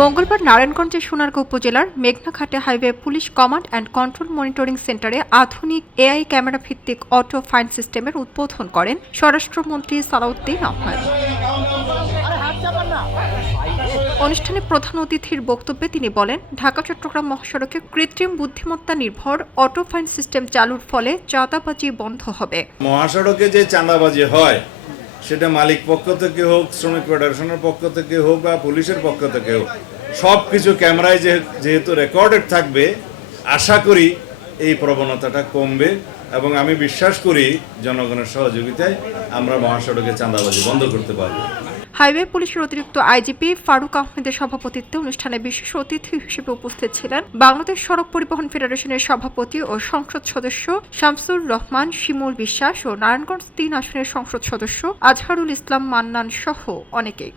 মঙ্গলবার নারায়ণগঞ্জের সোনারগাঁও উপজেলার মেঘনাঘাটে highway police command and control monitoring সেন্টারে আধুনিক এআই ক্যামেরা ভিত্তিক অটো ফাইন সিস্টেমের উদ্বোধন করেন স্বরাষ্ট্রমন্ত্রী সালাউদ্দিন আহমেদ। অনুষ্ঠানে প্রধান অতিথির বক্তব্যে তিনি বলেন, ঢাকা-চট্টগ্রাম মহাসড়কে কৃত্রিম বুদ্ধিমত্তা নির্ভর অটো ফাইন সিস্টেম চালুর ফলে চাঁদাবাজি বন্ধ হবে। মহাসড়কে যে চাঁদাবাজি হয় সেটা মালিক পক্ষ থেকে হোক, শ্রমিক ফেডারেশনের পক্ষ থেকে হোক বা পুলিশের পক্ষ থেকে হোক, সবকিছু ক্যামেরায় যেহেতু রেকর্ডেড থাকবে, আশা করি এই প্রবণতাটা কমবে এবং আমি বিশ্বাস করি জনগণের সহযোগিতায় আমরা মহাসড়কে চাঁদাবাজি বন্ধ করতে পারব। হাইওয়ে পুলিশের অতিরিক্ত আইজিপি ফারুক আহমেদের সভাপতিত্বে অনুষ্ঠানে বিশেষ অতিথি হিসেবে উপস্থিত ছিলেন বাংলাদেশ সড়ক পরিবহন ফেডারেশনের সভাপতি ও সংসদ সদস্য শামসুর রহমান শিমুল বিশ্বাস ও নারায়ণগঞ্জ ৩ আসনের সংসদ সদস্য আজহারুল ইসলাম মান্নান সহ অনেকেই।